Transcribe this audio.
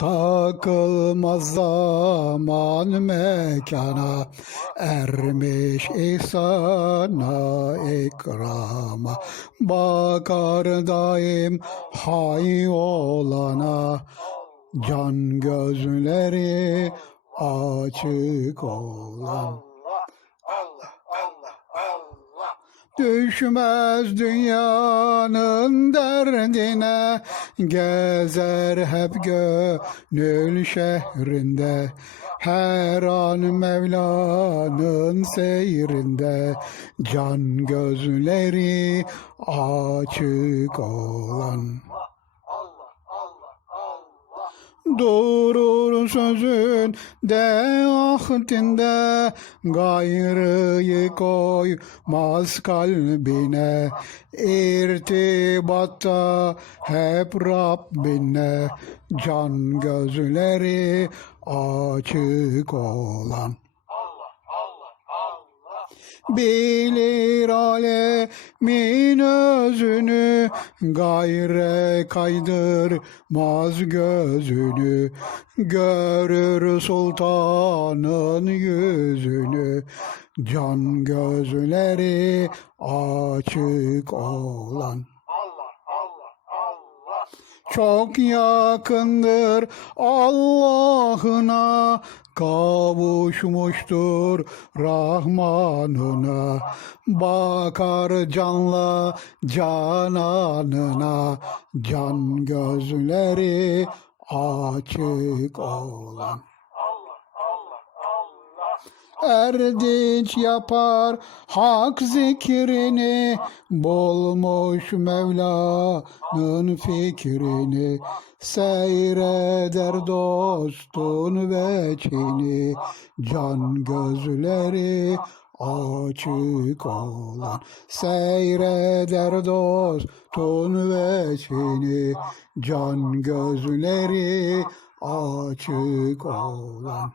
Takılmaz zaman mekana Ermiş ihsana ikrama. Bakar daim hay olana Can gözleri açık olan Düşmez dünyanın derdine Gezer hep gönül şehrinde. Her an Mevla'nın seyrinde Can gözleri açık olan Durur sözün de ahdinde Gayrıyı koymaz kalbine. İrtibatta hep Rabbine. Can gözleri açık olan Bilir alemin özünü Gayre kaydırmaz gözünü. Görür sultanın yüzünü Can gözleri açık olan çok yakındır Allah'ına kavuşmuştur Rahmanına. Bakar canla cananına can gözleri açık olan Erdinç yapar hak zikrini Bulmuş Mevla'nın fikrini. Seyreder dostun veçini Can gözleri açık olan. Seyreder dostun veçini Can gözleri açık olan